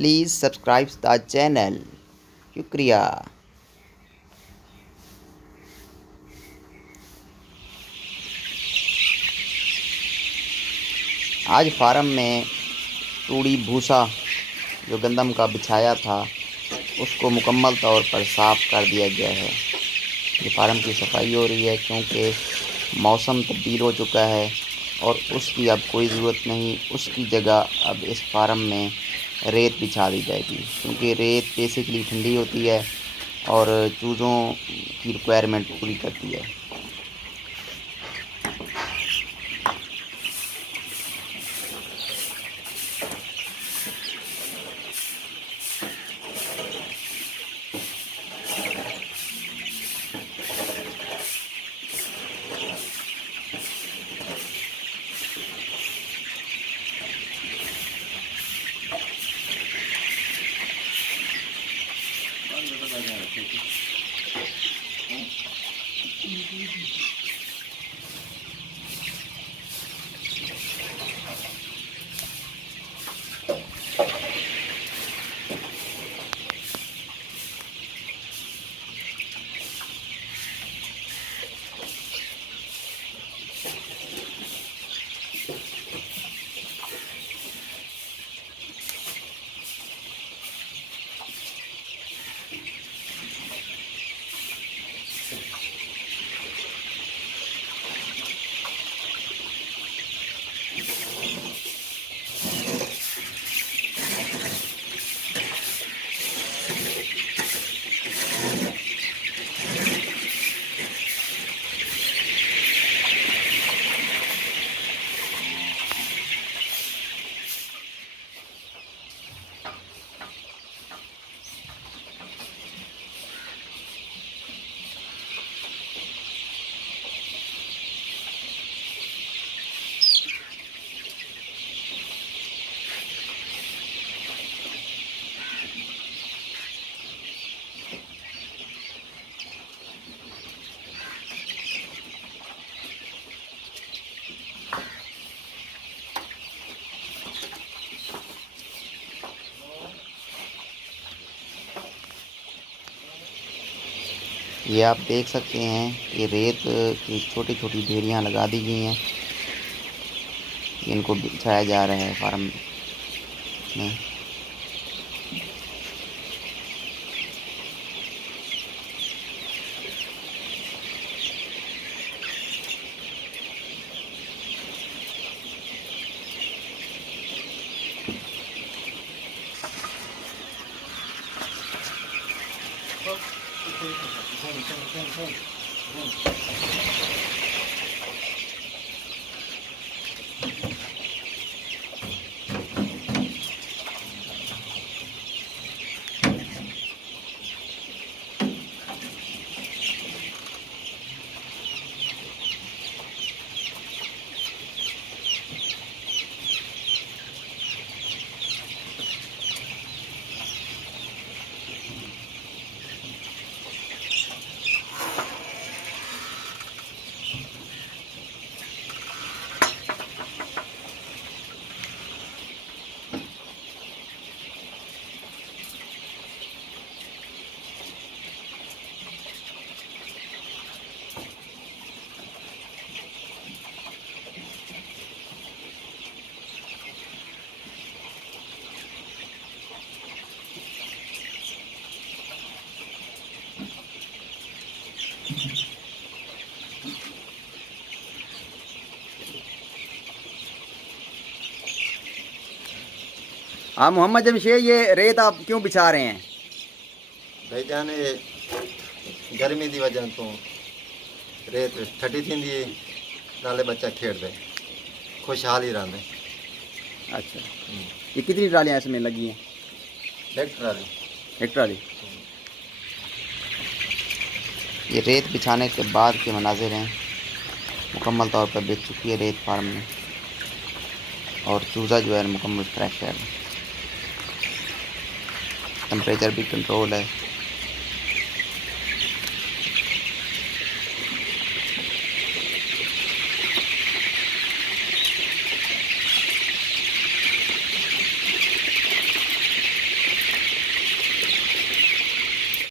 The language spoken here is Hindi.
Please subscribe the channel. शुक्रिया। आज फार्म में तूड़ी भूसा जो गंदम का बिछाया था उसको मुकम्मल तौर पर साफ़ कर दिया गया है। ये फार्म की सफाई हो रही है क्योंकि मौसम तब्दील हो चुका है और उसकी अब कोई ज़रूरत नहीं। उसकी जगह अब इस फार्म में रेत बिछा दी जाएगी क्योंकि रेत बेसिकली ठंडी होती है और चूज़ों की रिक्वायरमेंट पूरी करती है। ये आप देख सकते हैं कि रेत की छोटी छोटी ढेरियाँ लगा दी गई हैं। इनको बिछाया जा रहा है फार्म में। हाँ मोहम्मद जमशेद, ये रेत आप क्यों बिछा रहे हैं? भाईजान ये गर्मी की वजह तो रेत ठंडी थी नाले बच्चा खेलते खुशहाल ही रहते। अच्छा, ये कितनी ट्रालियाँ इसमें लगी हैं? एक ट्राली। एक ट्राली। ये रेत बिछाने के बाद के मनाजिर हैं। मुकम्मल तौर पर बिछ चुकी है रेत फार्म में और चूज़ा जो है मुकम्मल फ्रेश है। टेम्परेचर भी कंट्रोल है।